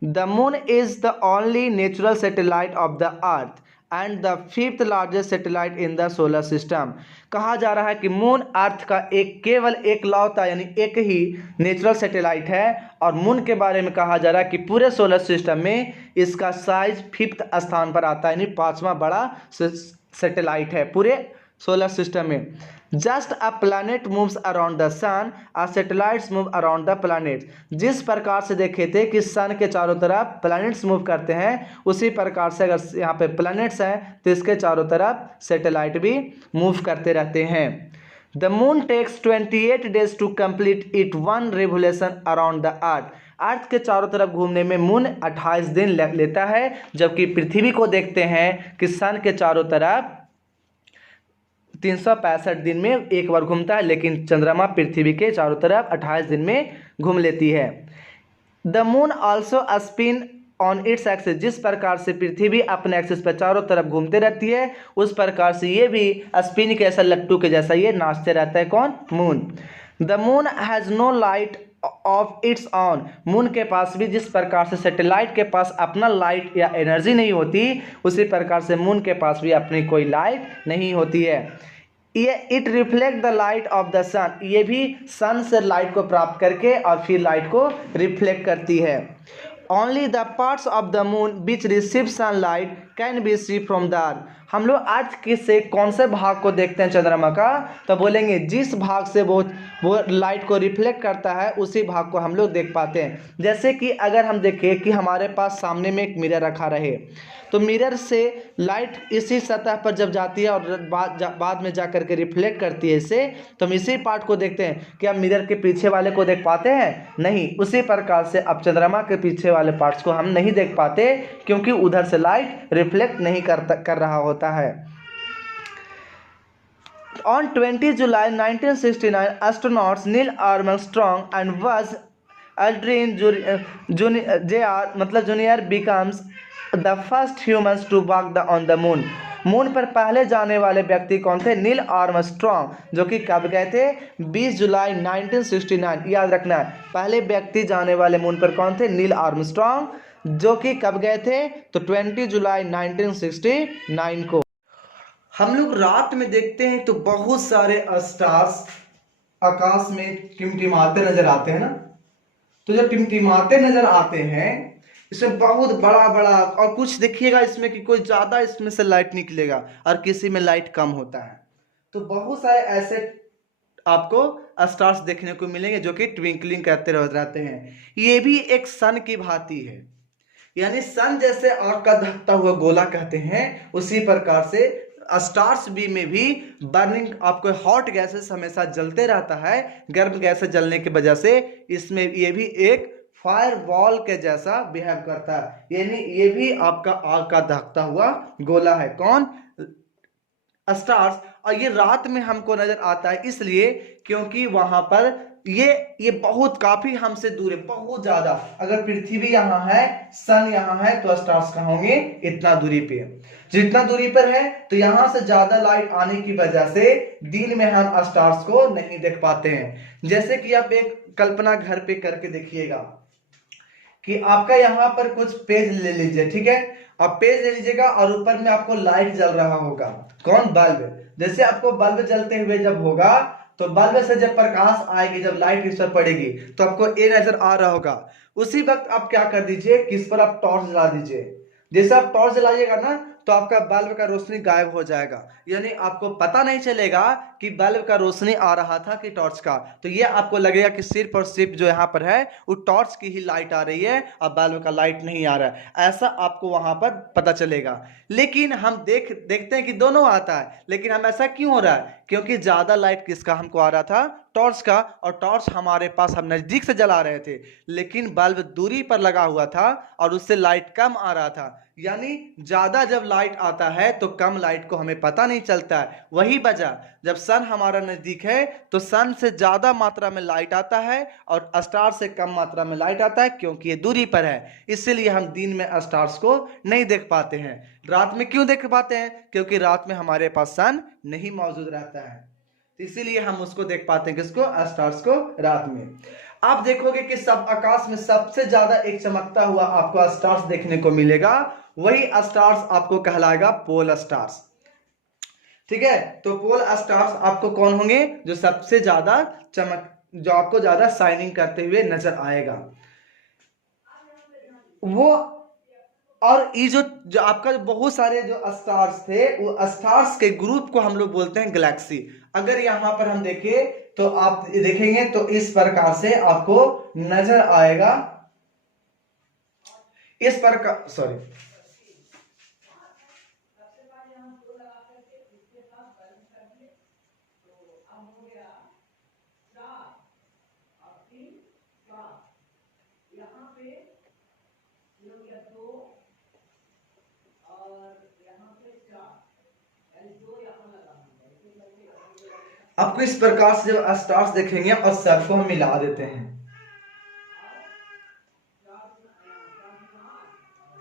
The moon is the only natural satellite of the earth and the 5th largest satellite in the solar system. कहा जा रहा है कि मून अर्थ का केवल एक लौता यानी एक ही नेचुरल सैटेलाइट है, और मून के बारे में कहा जा रहा है कि पूरे सोलर सिस्टम में इसका साइज 5th स्थान पर आता है, यानी 5वां बड़ा सैटेलाइट है पूरे सोलर सिस्टम में। Just a planet moves around the sun, a satellites move around the planet. जिस प्रकार से देखे थे कि सन के चारों तरफ प्लैनेट्स मूव करते हैं, उसी प्रकार से अगर यहाँ पे प्लैनेट्स हैं तो इसके चारों तरफ सैटेलाइट भी मूव करते रहते हैं। The moon takes 28 days to complete it 1 revolution around the earth. Earth के चारों तरफ घूमने में मून 28 दिन लेता है, जबकि पृथ्वी को देखते हैं कि सन के चारों तरफ 365 दिन में एक बार घूमता है, लेकिन चंद्रमा पृथ्वी के चारों तरफ 28 दिन में घूम लेती है। The moon also spin on its axis, जिस प्रकार से पृथ्वी अपने एक्सिस पर चारों तरफ घूमते रहती है, उस प्रकार से ये भी स्पिन के ऐसा लट्टू के जैसा ये नाचते रहता है कौन, moon. The moon has no light of its own, moon के पास भी जिस प्रकार से सैटेलाइट के पास अपना लाइट या एनर्जी नहीं होती, उसी प्रकार से मून के पास भी अपनी कोई लाइट नहीं होती है। ये it reflect the light of the sun, ये भी सन से लाइट को प्राप्त करके और फिर लाइट को रिफ्लेक्ट करती है। Only the parts of the moon which receive sunlight can be see from the Earth. हम लोग अर्थ के से कौन से भाग को देखते हैं चंद्रमा का, तो बोलेंगे जिस भाग से वो लाइट को रिफ्लेक्ट करता है उसी भाग को हम लोग देख पाते हैं। जैसे कि अगर हम देखें कि हमारे पास सामने में एक मिरर रखा रहे, तो मिरर से लाइट इसी सतह पर जब जाती है और बाद में जा करके रिफ्लेक्ट करती है इसे, तो हम इसी पार्ट को देखते हैं। क्या हम मिरर के पीछे वाले को देख पाते हैं? नहीं। उसी प्रकार से अब चंद्रमा के पीछे वाले पार्ट्स को हम नहीं देख पाते, क्योंकि उधर से लाइट रिफ्लेक्ट नहीं कर रहा होता है। On 20 July 1969, astronauts Neil Armstrong and Buzz Aldrin Jr. becomes the first humans to walk on the moon, moon पर पहले जाने वाले व्यक्ति कौन थे? नील आर्मस्ट्रॉन्ग, जो कि कब गए थे? 20 जुलाई 1969। याद रखना है, पहले व्यक्ति जाने वाले मून पर कौन थे? नील आर्मस्ट्रॉन्ग, जो कि कब गए थे? तो 20 जुलाई 1969 को। हम लोग रात में देखते हैं तो बहुत सारे स्टार्स आकाश में टिमटिमाते नजर आते हैं ना। तो जब टिमटिमाते नजर आते हैं, इसमें बहुत बड़ा बड़ा, और कुछ देखिएगा इसमें कि कोई ज्यादा इसमें से लाइट निकलेगा और किसी में लाइट कम होता है। तो बहुत सारे ऐसे आपको स्टार्स देखने को मिलेंगे जो कि ट्विंकलिंग करते रहते हैं। ये भी एक सन की भांति है, यानी सन जैसे आग का धकता हुआ गोला कहते हैं, उसी प्रकार से स्टार्स बी में भी बर्निंग, आपको हॉट गैसेस हमेशा जलते रहता है। गर्म गैसेस जलने की वजह से इसमें ये भी एक फायर वॉल के जैसा बिहेव करता है, यानी ये भी आपका आग का धकता हुआ गोला है। कौन? स्टार्स। और ये रात में हमको नजर आता है इसलिए क्योंकि वहां पर ये बहुत काफी हमसे दूर है, बहुत ज्यादा। अगर पृथ्वी यहाँ है, सन यहाँ है, तो स्टार्स कहाँ होंगे? इतना दूरी पे। जितना दूरी पर है तो यहां से ज्यादा लाइट आने की वजह से दिन में हम स्टार्स को नहीं देख पाते हैं। जैसे कि आप एक कल्पना घर पे करके देखिएगा कि आपका यहाँ पर कुछ पेज ले लीजिए, ठीक है? आप पेज ले लीजिएगा और ऊपर में आपको लाइट जल रहा होगा। कौन? बल्ब। जैसे आपको बल्ब जलते हुए जब होगा तो बल्ब से जब प्रकाश आएगी, जब लाइट इस पर पड़ेगी तो आपको ये नजर आ रहा होगा। उसी वक्त आप क्या कर दीजिए कि इस पर आप टॉर्च जला दीजिए। जैसे आप टॉर्च जलाइएगा ना तो आपका बल्ब का रोशनी गायब हो जाएगा, यानी आपको पता नहीं चलेगा कि बल्ब का रोशनी आ रहा था कि टॉर्च का। तो ये आपको लगेगा कि सिर्फ और सिर्फ जो यहाँ पर है वो टॉर्च की ही लाइट आ रही है और बल्ब का लाइट नहीं आ रहा है, ऐसा आपको वहां पर पता चलेगा। लेकिन हम देखते हैं कि दोनों आता है, लेकिन हम ऐसा क्यों हो रहा है? क्योंकि ज्यादा लाइट किसका हमको आ रहा था? टॉर्च का। और टॉर्च हमारे पास हम नजदीक से जला रहे थे, लेकिन बल्ब दूरी पर लगा हुआ था और उससे लाइट कम आ रहा था। यानी ज्यादा जब लाइट आता है तो कम लाइट को हमें पता नहीं चलता है। वही वजह, जब सन हमारा नजदीक है तो सन से ज्यादा मात्रा में लाइट आता है और स्टार से कम मात्रा में लाइट आता है, क्योंकि ये दूरी पर है। इसीलिए हम दिन में स्टार्स को नहीं देख पाते हैं। रात में क्यों देख पाते हैं? क्योंकि रात में हमारे पास सन नहीं मौजूद रहता है, इसीलिए हम उसको देख पाते हैं। किसको? स्टार्स को रात में। आप देखोगे कि सब आकाश में सबसे ज्यादा एक चमकता हुआ आपको स्टार्स देखने को मिलेगा, वही स्टार्स आपको कहलाएगा पोल स्टार्स। ठीक है? तो पोल स्टार्स आपको कौन होंगे? जो सबसे ज्यादा जो आपको ज्यादा शाइनिंग करते हुए नजर आएगा वो। और ये जो आपका बहुत सारे जो स्टार्स थे, वो स्टार्स के ग्रुप को हम लोग बोलते हैं गैलेक्सी। अगर यहां पर हम देखें तो आप देखेंगे तो इस प्रकार से आपको नजर आएगा, इस प्रकार, सॉरी, आपको इस प्रकार से जब स्टार्स देखेंगे और सबको हम मिला देते हैं,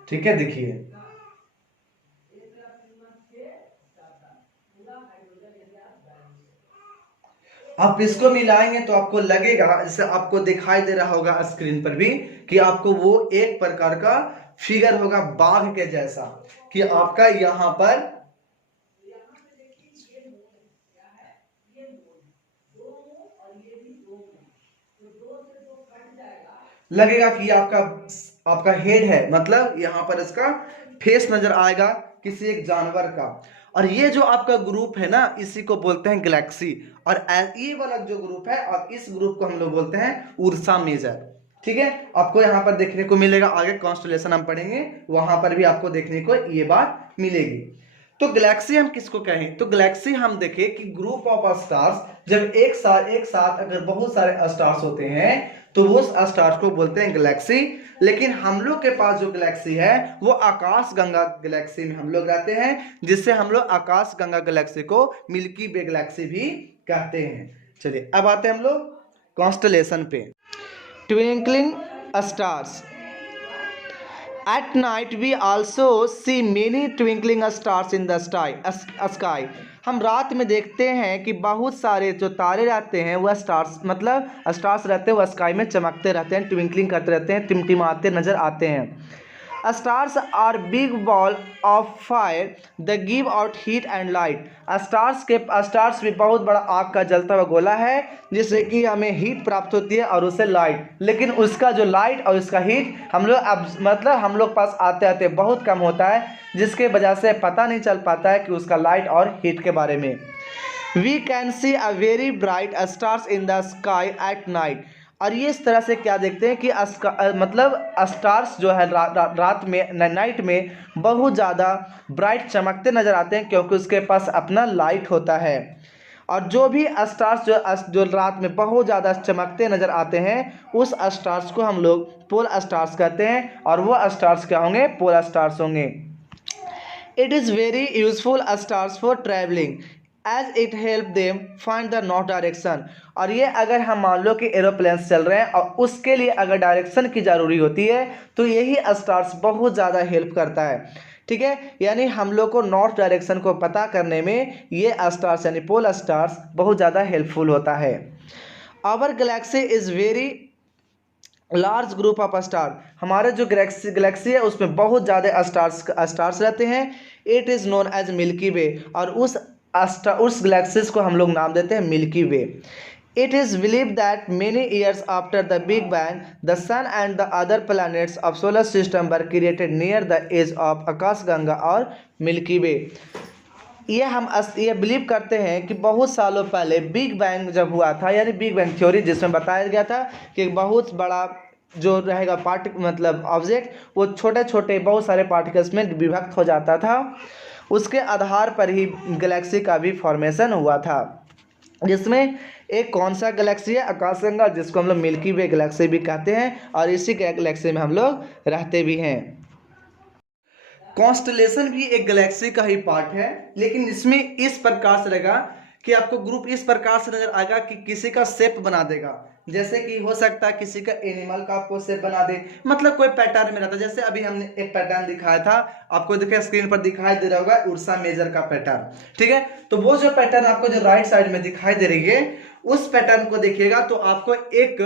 ठीक है? देखिए आप इसको मिलाएंगे तो आपको लगेगा, जैसे आपको दिखाई दे रहा होगा स्क्रीन पर भी, कि आपको वो एक प्रकार का फिगर होगा बाघ के जैसा, कि आपका यहां पर लगेगा कि आपका हेड है, मतलब यहां पर इसका फेस नजर आएगा किसी एक जानवर का। और ये जो आपका ग्रुप है ना, इसी को बोलते हैं गैलेक्सी। और ये वाला जो ग्रुप है, और इस ग्रुप को हम लोग बोलते हैं उर्सा मेजर। ठीक है? आपको यहाँ पर देखने को मिलेगा, आगे कॉन्स्टलेशन हम पढ़ेंगे वहां पर भी आपको देखने को ये बात मिलेगी। तो गैलेक्सी हम किसको कहें? तो गैलेक्सी हम देखें कि ग्रुप ऑफ स्टार्स, जब एक साथ अगर बहुत सारे स्टार्स होते हैं तो वो स्टार्स को बोलते हैं गैलेक्सी। लेकिन हम लोग के पास जो गैलेक्सी है वो आकाश गंगा गैलेक्सी में हम लोग रहते हैं, जिससे हम लोग आकाश गंगा गैलेक्सी को मिल्की वे गैलेक्सी भी कहते हैं। चलिए अब आते हैं हम लोग कॉन्स्टलेशन पे। Twinkling stars. At night we also see many twinkling stars in the sky. हम रात में देखते हैं कि बहुत सारे जो तारे रहते हैं वह स्टार्स मतलब स्टार्स रहते हैं वह स्काई में चमकते रहते हैं, ट्विंकलिंग करते रहते हैं, टिमटिमाते नज़र आते हैं. Stars are big ball of fire the give out heat and light. Stars भी बहुत बड़ा आग का जलता हुआ गोला है जिससे कि हमें हीट प्राप्त होती है और उससे लाइट, लेकिन उसका जो लाइट और उसका हीट हम लोग पास आते आते बहुत कम होता है, जिसके वजह से पता नहीं चल पाता है कि उसका लाइट और हीट के बारे में. We can see a very bright stars in the sky at night. और ये इस तरह से क्या देखते हैं कि स्टार्स जो है रात में नाइट में बहुत ज़्यादा ब्राइट चमकते नज़र आते हैं क्योंकि उसके पास अपना लाइट होता है. और जो भी स्टार्स जो रात में बहुत ज़्यादा चमकते नज़र आते हैं उस स्टार्स को हम लोग पोलर स्टार्स कहते हैं और वो स्टार्स क्या होंगे? पोलर स्टार्स होंगे. It is very useful stars for travelling as it help them find the north direction. और ये अगर हम मान लो कि एरोप्लेन्स चल रहे हैं और उसके लिए अगर डायरेक्शन की ज़रूरी होती है तो यही स्टार्स बहुत ज़्यादा हेल्प करता है. ठीक है, यानी हम लोग को नॉर्थ डायरेक्शन को पता करने में ये स्टार्स यानी पोलर स्टार्स बहुत ज़्यादा हेल्पफुल होता है. Our galaxy is very large group of star. हमारे जो गैलेक्सी है उसमें बहुत ज़्यादा स्टार्स रहते हैं. It is known as Milky Way. और उस गैलेक्सीज को हम लोग नाम देते हैं Milky Way. It is believe that many years after the Big Bang the sun and the other planets of solar system were created near the edge of आकाशगंगा और मिल्की वे. ये बिलीव करते हैं कि बहुत सालों पहले बिग बैंग जब हुआ था, यानी बिग बैंग थ्योरी जिसमें बताया गया था कि बहुत बड़ा जो रहेगा ऑब्जेक्ट वो छोटे छोटे बहुत सारे पार्टिकल्स में विभक्त हो जाता था, उसके आधार पर ही गैलेक्सी का भी फॉर्मेशन हुआ था. जिसमें एक कौन सा गैलेक्सी है? आकाशगंगा, जिसको हम लोग मिल्की वे गैलेक्सी भी कहते हैं और इसी गैलेक्सी में हम लोग रहते भी हैं. कॉन्स्टलेशन भी एक गैलेक्सी का ही पार्ट है, लेकिन इसमें इस प्रकार से रहेगा कि आपको ग्रुप इस प्रकार से नजर आएगा कि किसी का शेप बना देगा. जैसे कि हो सकता है किसी का एनिमल का आपको शेप बना दे, मतलब कोई पैटर्न में रहता है. जैसे अभी हमने एक पैटर्न दिखाया था, आपको देखिए स्क्रीन पर दिखाई दे रहा होगा उर्सा मेजर का पैटर्न. ठीक है, तो वो जो पैटर्न आपको जो राइट साइड में दिखाई दे रही है उस पैटर्न को देखिएगा तो आपको एक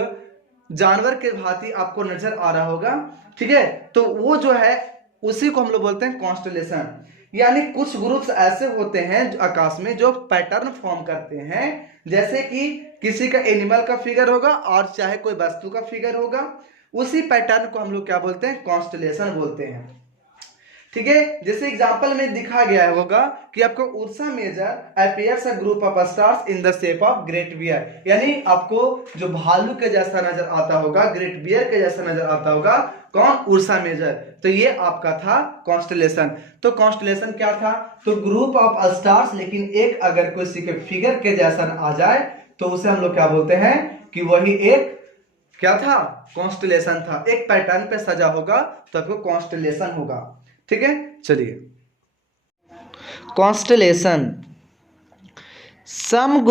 जानवर के भांति आपको नजर आ रहा होगा. ठीक है, तो वो जो है उसी को हम लोग बोलते हैं कॉन्स्टलेशन. यानी कुछ ग्रुप्स ऐसे होते हैं आकाश में जो पैटर्न फॉर्म करते हैं, जैसे कि किसी का एनिमल का फिगर होगा और चाहे कोई वस्तु का फिगर होगा, उसी पैटर्न को हम लोग क्या बोलते हैं? कॉन्स्टलेशन बोलते हैं. ठीक है, जैसे एग्जांपल में दिखा गया होगा कि आपको Ursa Major appears a group of stars in the shape of great bear. यानी आपको जो भालू के जैसा नजर आता होगा, ग्रेट बियर के जैसा नजर आता होगा, कौन? Ursa Major. तो ये आपका था कॉन्स्टलेशन. तो कॉन्स्टलेशन क्या था? तो ग्रुप ऑफ स्टार्स, लेकिन एक अगर किसी के फिगर के जैसा आ जाए तो उसे हम लोग क्या बोलते हैं कि वही एक क्या था? कॉन्स्टलेशन था. एक पैटर्न पे सजा होगा तो आपको कॉन्स्टलेशन होगा. ठीक है, चलिए. Constellation, some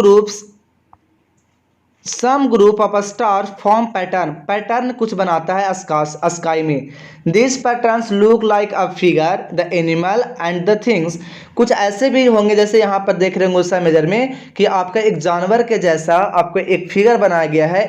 group of star form pattern कुछ बनाता है स्काई में. This patterns look like a figure, the animal and the things. कुछ ऐसे भी होंगे जैसे यहाँ पर देख रहे होंगे उस मेजर में कि आपका एक जानवर के जैसा आपको एक फिगर बनाया गया है.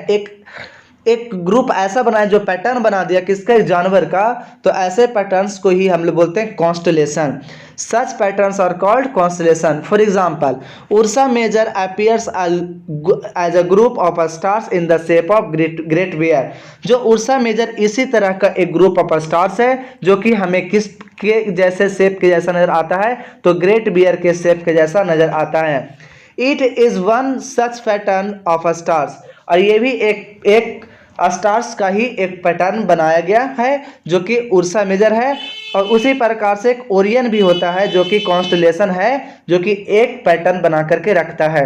एक ग्रुप ऐसा बनाया जो पैटर्न बना दिया किसका? जानवर का. तो ऐसे पैटर्न्स को ही हम लोग बोलते हैं constellation. Such patterns are called constellation. For example, Ursa Major appears as a group of stars in the shape of great bear. जो उर्सा मेजर इसी तरह का एक ग्रुप ऑफ स्टार्स है जो कि हमें किस के जैसे शेप के जैसा नजर आता है? तो ग्रेट बियर के शेप के जैसा नजर आता है. It is one such pattern of stars. और ये भी एक स्टार्स का ही एक पैटर्न बनाया गया है जो कि उर्सा मेजर है. और उसी प्रकार से एक ओरियन भी होता है जो कि कॉन्स्टलेशन है, जो कि एक पैटर्न बना करके रखता है.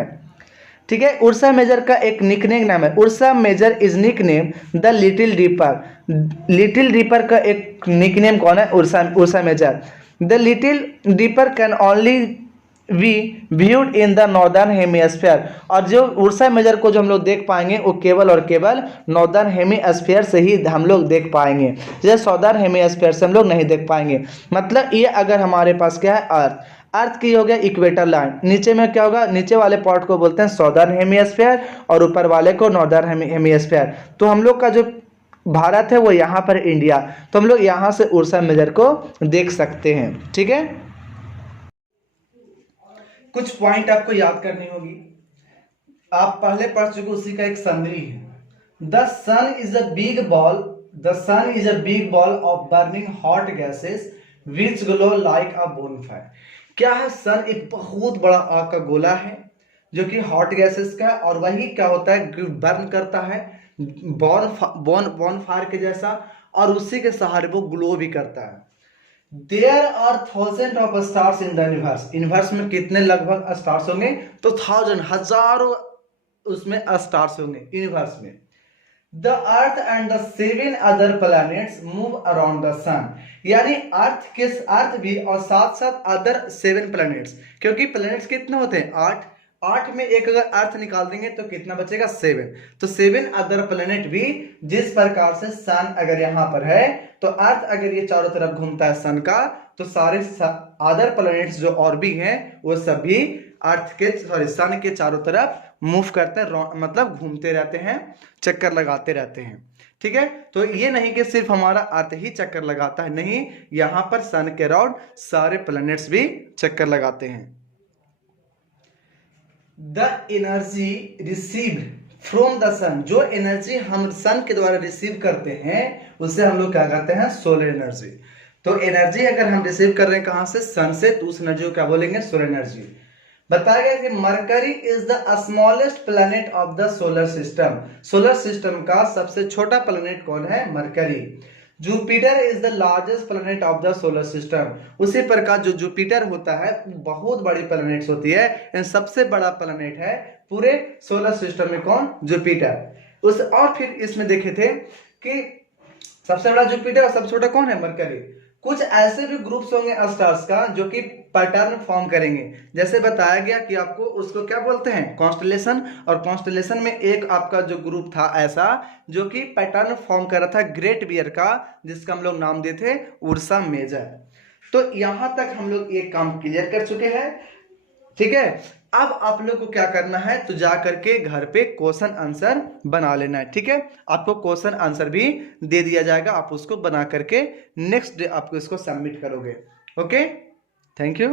ठीक है, उर्सा मेजर का एक निकनेम नाम है. Ursa Major is nickname the little dipper. Little dipper का एक निकनेम कौन है? Ursa Major. The little dipper can only be viewed in the northern hemisphere, और जो उर्सा मेजर को जो हम लोग देख पाएंगे वो केवल और केवल नॉर्दर्न हेमिस्फीयर से ही हम लोग देख पाएंगे, जैसे साउदर्न हेमिस्फीयर से हम लोग नहीं देख पाएंगे। मतलब ये अगर हमारे पास क्या है अर्थ, अर्थ की हो गया इक्वेटर लाइन, नीचे में क्या होगा, नीचे वाले पार्ट को बोलते हैं साउदर्न हेमिस्फीयर और ऊपर वाले को नॉर्दर्न हेमिस्फीयर। तो हम लोग का जो भारत है वो यहाँ पर इंडिया, तो हम लोग यहाँ से उर्सा मेजर को देख सकते हैं। ठीक है, कुछ पॉइंट आपको याद करनी होगी, आप पहले पढ़ चुके, उसी का एक समरी है। The sun is a big ball, the sun is a big ball of burning hot gases which glow like a bonfire. क्या है, सन एक बहुत बड़ा आग का गोला है जो कि हॉट गैसेस का, और वही क्या होता है, बर्न करता है बॉनफायर के जैसा, और उसी के सहारे वो ग्लो भी करता है। There are thousand of stars in the universe, universe में कितने लगभग स्टार्स होंगे, तो थाउजेंड, हजारों उसमें स्टार्स होंगे यूनिवर्स में। The earth and the 7 other planets move around the sun, यानी अर्थ भी और साथ साथ अदर 7 प्लैनेट्स, क्योंकि प्लैनेट्स कितने होते हैं 8, 8 में एक अगर अर्थ निकाल देंगे तो कितना बचेगा 7, तो 7 अदर प्लैनेट भी, जिस प्रकार से सन अगर यहाँ पर है तो अर्थ अगर ये चारों तरफ घूमता है सन का, तो सारे अदर प्लैनेट्स जो और भी हैं वो सभी अर्थ के सन के चारों तरफ मूव करते हैं, मतलब घूमते रहते हैं, चक्कर लगाते रहते हैं। ठीक है, तो ये नहीं कि सिर्फ हमारा अर्थ ही चक्कर लगाता है, नहीं, यहां पर सन के अराउंड सारे प्लैनेट्स भी चक्कर लगाते हैं। The energy received from the sun, जो एनर्जी हम सन के द्वारा रिसीव करते हैं उसे हम लोग क्या कहते हैं, सोलर एनर्जी। तो एनर्जी अगर हम रिसीव कर रहे हैं कहां से, सन से, तो उस एनर्जी को क्या बोलेंगे, सोलर एनर्जी। बताया गया कि mercury is the smallest planet of the solar system, solar system का सबसे छोटा प्लैनेट कौन है, mercury. Jupiter is the largest planet of the solar system, उसी प्रकार जो जुपिटर होता है बहुत बड़ी प्लैनेट्स होती है, इन सबसे बड़ा प्लैनेट है पूरे सोलर सिस्टम में कौन, जुपिटर। उस और फिर इसमें देखे थे कि सबसे बड़ा जुपिटर और सबसे छोटा कौन है, मरकरी। कुछ ऐसे भी ग्रुप्स होंगे स्टार्स का जो कि पैटर्न फॉर्म करेंगे, जैसे बताया गया कि आपको उसको क्या बोलते हैं, कॉन्स्टलेशन, और कॉन्स्टलेशन में एक आपका जो ग्रुप था ऐसा जो कि पैटर्न फॉर्म कर रहा था ग्रेट बियर का, जिसका हम लोग नाम देते थे उर्सा मेजर। तो यहां तक हम लोग एक काम क्लियर कर चुके हैं। ठीक है, अब आप लोग को क्या करना है, तो जा करके घर पे क्वेश्चन आंसर बना लेना है। ठीक है, आपको क्वेश्चन आंसर भी दे दिया जाएगा, आप उसको बना करके नेक्स्ट डे आपको इसको सबमिट करोगे। Okay, thank you.